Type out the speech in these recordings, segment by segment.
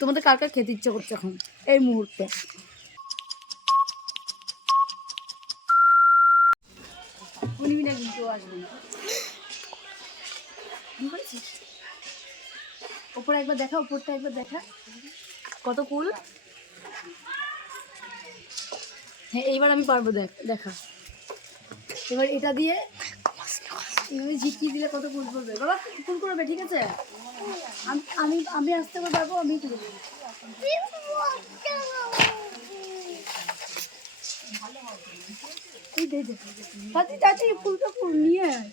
তোমাদের কার কার খেতে ইচ্ছে করছে এখন? এই মুহূর্তে। ওপরে একবার দেখা, ওপরটা একবার দেখা। কত কুল? হ্যাঁ এইবার আমি পারব, দেখ, দেখা। এবার এটা দিয়ে এভাবে ঝিকিয়ে দিলে কত ফুল করবে বাবা ফুল করবে ঠিক আছে? আমি আমি আসতে পারব, আমি তুলে দেবো। তাড়াতাড়ি ফুলটা ফুল, নিয়ে আয়।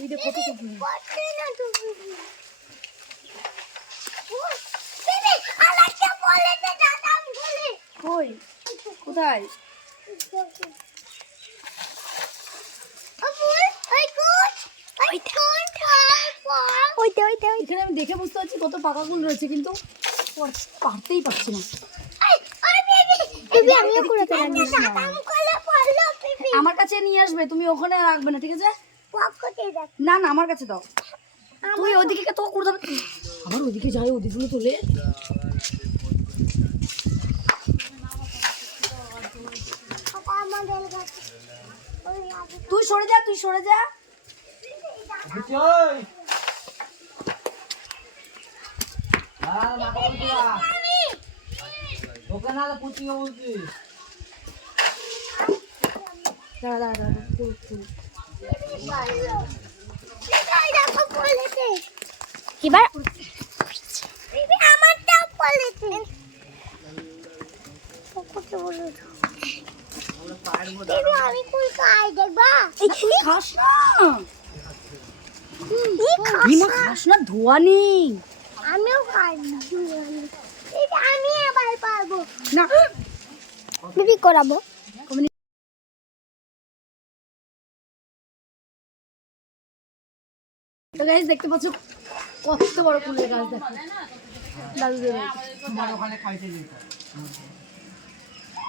এই দে, কত ফুল। কই? কোথায়? এখানে আমি দেখে বুঝতে পারছি কত পাকা রয়েছে কিন্তু পারতেই পারছি না। আমার কাছে নিয়ে আসবে তুমি ওখানে রাখবে না ঠিক আছে? না না আমার কাছে দাও। তুই ওদিকে তো করে দেবে আবার ওদিকে যাই ওদিকে তোলে তুই সরে যা তুই সরে যা। দাঁড়া দাঁড়া দাঁড়া ফুল ফুল এবার আমি কুল খাই দেখবা? খাস না। হিমা খাস না। ধোয়া নেই। আমিও খাই এটা আমি আবার পারব। না। বিবি করাবো। তো গাইস দেখতে পাচ্ছ কত বড় ফুলের গাছ দেখো। দাদু দেবে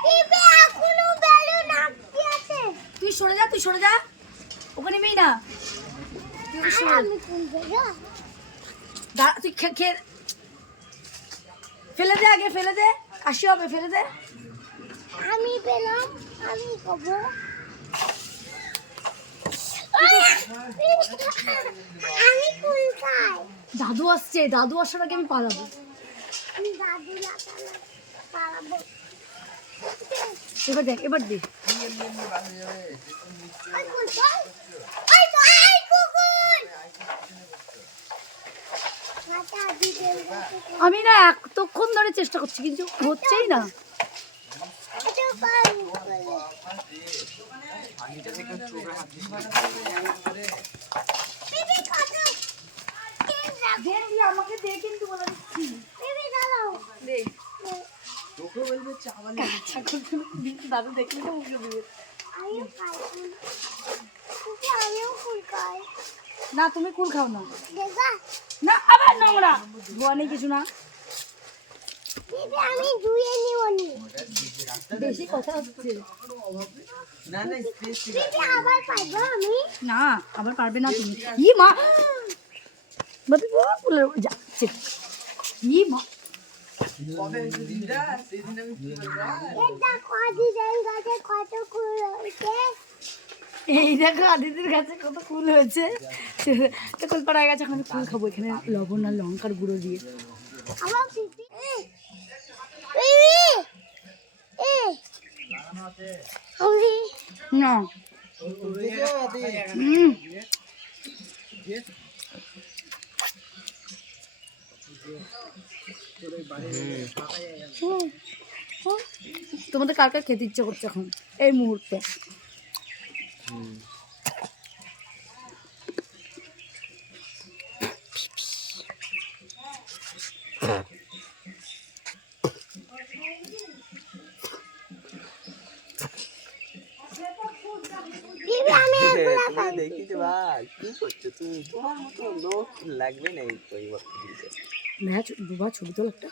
বিবি এখনও বেলুন আটকে আছে তুই সরে যা তুই সরে যা। ওখানে নেই না। তুই ফেলে দে আগে ফেলে দে। কাশি হবে ফেলে দে। আমি পেলাম আমি খাব আমি দাদু আসছে দাদু আসার আগে আমি পালাবো। আমি দাদু পালাবো। এবার দেখ এবার দেখ আমি না এতক্ষণ ধরে চেষ্টা করছি কিন্তু হচ্ছেই না। আমাকে দে কিন্তু বলে দিচ্ছি বিবি দাঁড়াও দে দাদু দেখলে না, তুমি কুল খাও না। না, আবার নোংরা। ধোয়া নেই কিছু না। আমি ধুয়ে নিব নি বিবি আবার আমি না আবার পারবে না তুমি। ই মা! বাবি মা! কুল হয়েছে এই দেখো আদিতির কাছে কত ফুল হয়েছে। তো গেছে আমি খাব, এখানে লবণ আর লঙ্কার গুঁড়ো দিয়ে। না। হুম তোমাদের কার কার খেতে ইচ্ছে করছে এখন? এই মুহূর্তে। দেখি যে ভাই কি করছ তুমি? তোমার মতো লোক লাগবে না এই পরিবর্তন ম্যাচ দুবার ছবি তোল একটা।